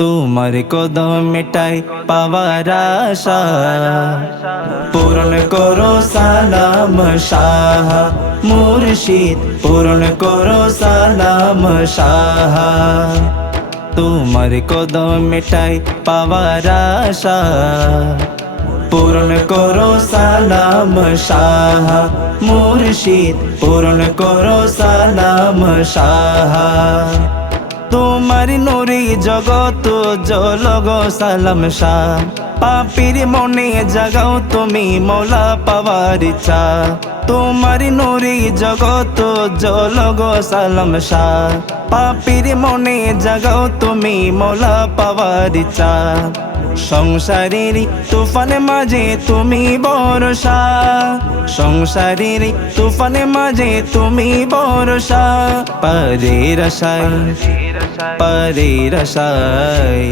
তোমার কদম মেটাই পাওয়ার আশা, পূরণ করো সালাম শাহ মুর্শিদ, পূরণ করো সালাম শাহ। তোমার কদম মেটাই পাওয়ার আশা, পূরণ করো সালাম শাহ মুর্শিদ, পূরণ করো সালাম শাহ। তোমার নূরে জগত জলগ সালাম শাহ, পাপীর মনে জাগাও তুমি মৌলা পাওয়ার ইচ্ছা। তোমার নূরে জগত জলগ সালাম শাহ, পাপীর মনে জাগাও তুমি মৌলা পাওয়ার ইচ্ছা। সংসারের তুফান মাঝে তুমি ভরসা, সংসারের তুফান মাঝে তুমি ভরসা। পারের আশায় পারের আশায়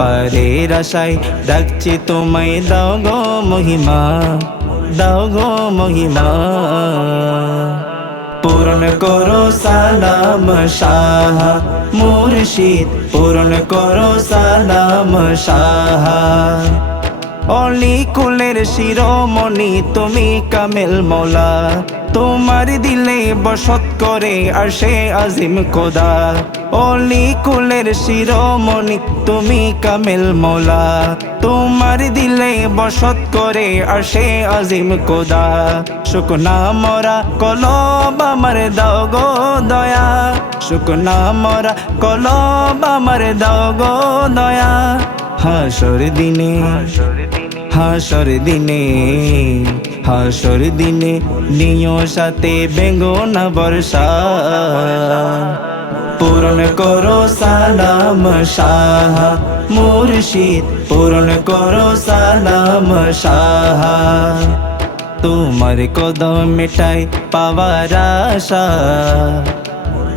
পারের আশায় ডাকছি তোমায়, দাও গো মহিমা, দাও গো মহিমা। পূরণ করো সালাম শাহ মুর্শিদ, পূরণ করো সালাম শাহ। অলি কুলের শিরোমণি তুমি কামেল মৌলা, তোমার দিলে বসত করে আরশে আজিম খোদা। অলি কুলের শিরোমণি তুমি কামেল মৌলা, তোমার দিলে বসত করে আরশে আজিম খোদা। শুকনা মরা কলব আমার দাও গো দয়া, শুকনা মরা কলব আমার দাও গো দয়া। হাসর দিনে হাসর দিনে হাসর দিনে নিও সাথে বেঙ্গনা বর্ষা, পূরণ করো সালাম শাহ মুর্শিদ, পূরণ করো সালাম শাহ। তোমার কদম মেটাই পাওয়ার আশা,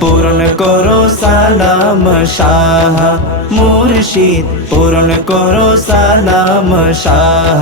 পূরণ করো সালাম শাহ মুর্শিদ, পূরণ করো সালাম শাহ।